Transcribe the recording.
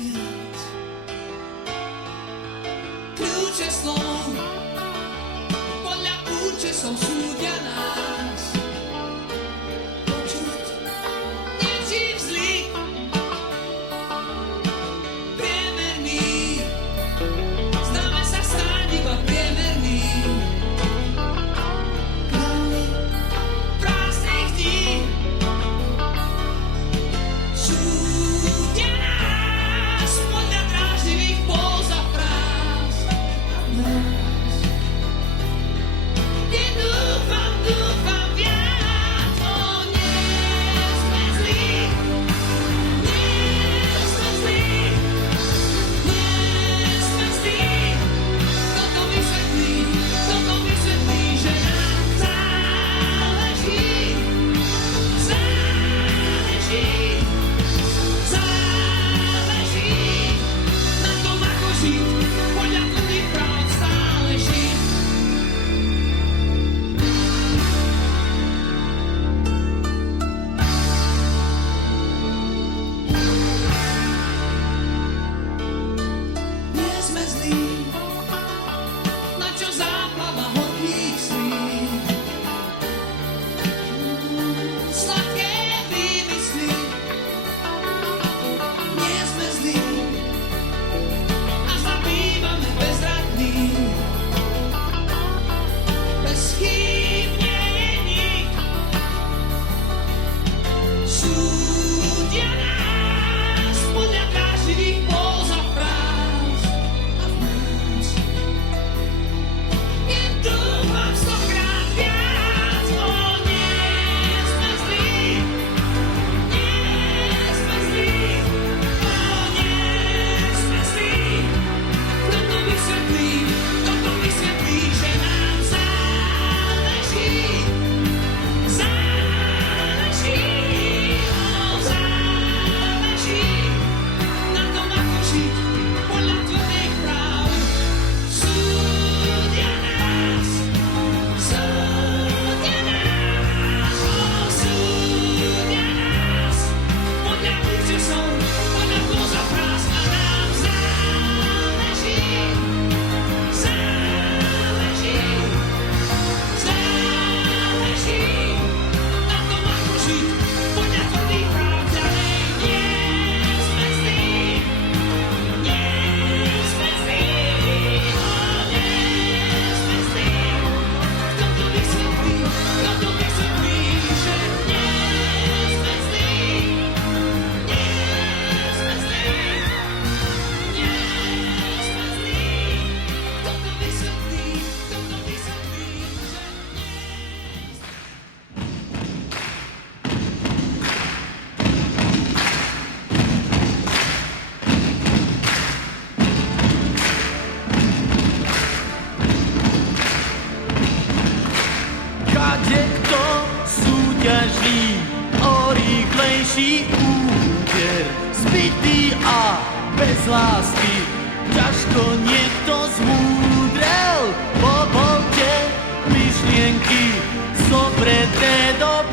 viac. Kľúče slov podľa účesov súdia nás. Počuť niečím zlý, priemerný, zdáme sa stáť iba priemerný. Králi prázdnych dní súdia nás podľa dráždivých póz a fráz. A nás dúfam viac. O, nie sme zlí, nie sme zlí, nie sme zlí. Kto to vysvetlí, že nám záleží, na tom, ako žiť podľa tvojich práv stále žiť. Nie sme zlí, na čo záplava horkých slív. Sladké výmysly. Nie sme zlí a zabývame bezradný. Bez chýb nie je nik. Súdia nás podľa dráždivých póz a fráz. A v nás je dúfam stokrát viac. O, nie sme zlí, nie sme zlí, o, nie sme zlí. Kto to vysvetlí, že nám záleží, na tom, ako žiť podľa tvojich práv. Súdia nás, podľa účesov, podľa póz a fráz. A nám záleží, na tom, ako žiť podľa tvojich práv. Ďalej nie sme zlí, nie sme zlí, o, nie sme zlí. Kto to vysvetlí, že nie sme zlí, nie sme zlí, nie sme zlí. Kto to vysvetlí, že nie sme Kadekto súťaží o rýchlejší úder, zbytý a bez lásky, ťažko niekto zmúdrel. Po volte myšlienky zobreté do